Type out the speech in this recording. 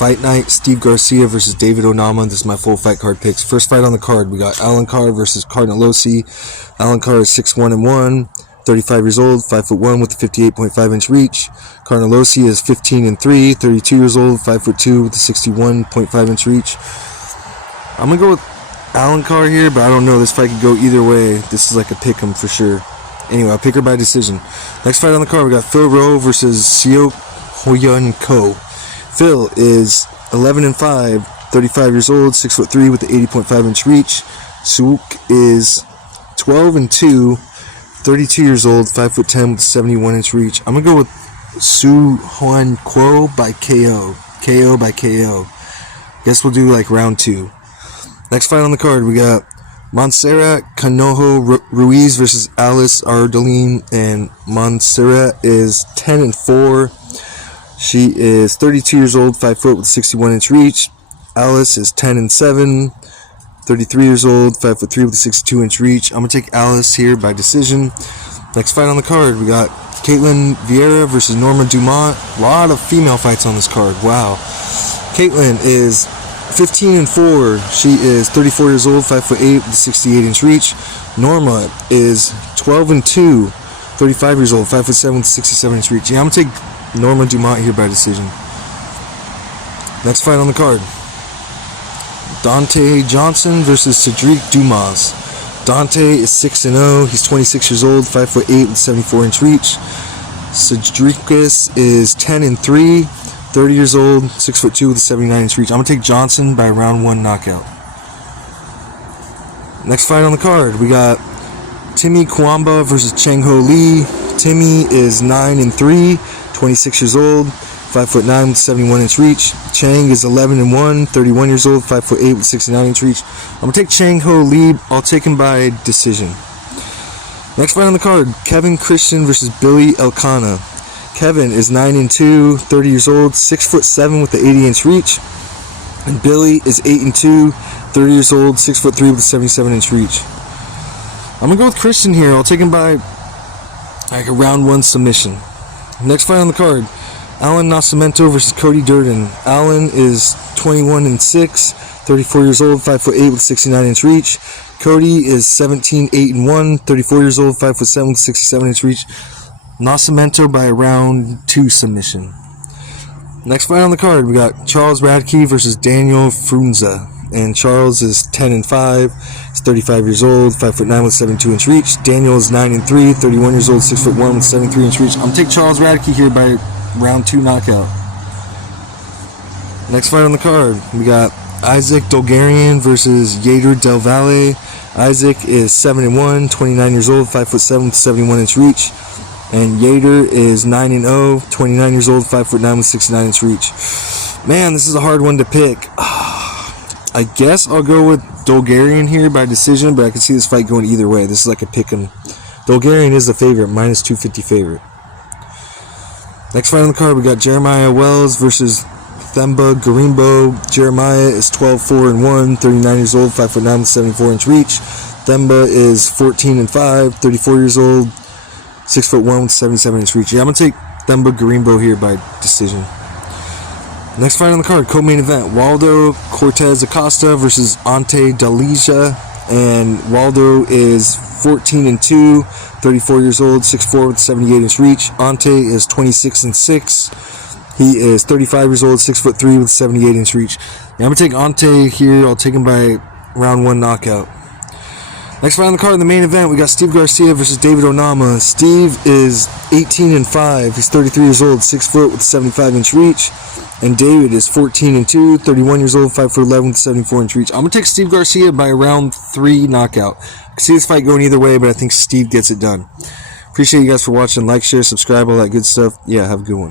Fight night, Steve Garcia versus David Onama. This is my full fight card picks. First fight on the card, we got Alan Carr versus Cardinalosi. Alan Carr is 6'1" 35 years old, 5'1" with a 58.5-inch reach. Cardinalosi is 15'3", 32 years old, 5'2" with a 61.5-inch reach. I'm going to go with Alan Carr here, but I don't know. This fight could go either way. This is like a pick 'em for sure. Anyway, I'll pick her by decision. Next fight on the card, we got Phil Rowe versus Seo Hoyun Ko. Phil is 11'5", 35 years old, 6'3" with the 80.5-inch reach. Suuk is 12'2", 32 years old, 5'10" with a 71-inch reach. I'm gonna go with Soo Hwan Kwo by KO. KO by KO. Guess we'll do like round 2. Next fight on the card, we got Montserrat Canojo Ruiz versus Alice Ardoline, and Montserrat is 10'4". She is 32 years old, 5 foot with a 61-inch reach. Alice is 10'7", 33 years old, 5'3" with a 62-inch reach. I'm going to take Alice here by decision. Next fight on the card, we got Caitlin Vieira versus Norma Dumont. A lot of female fights on this card. Wow. Caitlin is 15'4". She is 34 years old, 5'8" with a 68-inch reach. Norma is 12'2", 35 years old, 5'7" with a 67-inch reach. Yeah, I'm going to take Norma Dumont here by decision. Next fight on the card, Dante Johnson versus Cedric Dumas. Dante is 6'0". He's 26 years old, 5'8" with a 74-inch reach. Cedricus is 10'3", 30 years old, 6'2" with a 79-inch reach. I'm going to take Johnson by round 1 knockout. Next fight on the card, we got Timmy Kwamba versus Cheng Ho Lee. Timmy is 9'3", 26 years old, 5'9" with a 71-inch reach. Cheng is 11'1", 31 years old, 5'8" with a 69-inch reach. I'm going to take Cheng Ho Lee. I'll take him by decision. Next fight on the card, Kevin Christian versus Billy Elkanah. Kevin is 9'2", 30 years old, 6'7" with the 80-inch reach. And Billy is 8'2", 30 years old, 6'3" with a 77-inch reach. I'm going to go with Christian here. I'll take him by like a round 1 submission. Next fight on the card, Alan Nascimento versus Cody Durden. Alan is 21'6", 34 years old, 5'8" with a 69-inch reach. Cody is 17'8", 34 years old, 5'7" with a 67-inch reach. Nascimento by a round 2 submission. Next fight on the card, we got Charles Radke versus Daniel Frunza. And Charles is 10'5", he's 35 years old, 5'9" with a 72-inch reach. Daniel is 9'3", 31 years old, 6'1" with a 73-inch reach. I'm going to take Charles Radke here by round 2 knockout. Next fight on the card, we got Isaac Dolgarian versus Yader Del Valle. Isaac is 7'1", 29 years old, 5'7" with a 71-inch reach. And Yader is 9'0", 29 years old, 5'9" with a 69-inch reach. Man, this is a hard one to pick. I guess I'll go with Dolgarian here by decision, but I can see this fight going either way. This is like a pick 'em. Dolgarian is the favorite, minus 250 favorite. Next fight on the card, we got Jeremiah Wells versus Themba Garimbo. Jeremiah is 12'4", 39 years old, 5'9" with a 74-inch reach. Themba is 14'5", 34 years old, 6'1" with a 77-inch reach. Yeah, I'm going to take Themba Garimbo here by decision. Next fight on the card, co-main event, Waldo Cortez Acosta versus Ante Dalija. And Waldo is 14'2", 34 years old, 6'4" with a 78-inch reach. Ante is 26'6". He is 35 years old, 6'3" with a 78-inch reach. Yeah, I'm going to take Ante here. I'll take him by round 1 knockout. Next fight on the card, in the main event, we got Steve Garcia versus David Onama. Steve is 18'5". He's 33 years old, 6 foot with a 75-inch reach. And David is 14'2", 31 years old, 5'11" with a 74-inch reach. I'm going to take Steve Garcia by round 3 knockout. I can see this fight going either way, but I think Steve gets it done. Appreciate you guys for watching. Like, share, subscribe, all that good stuff. Yeah, have a good one.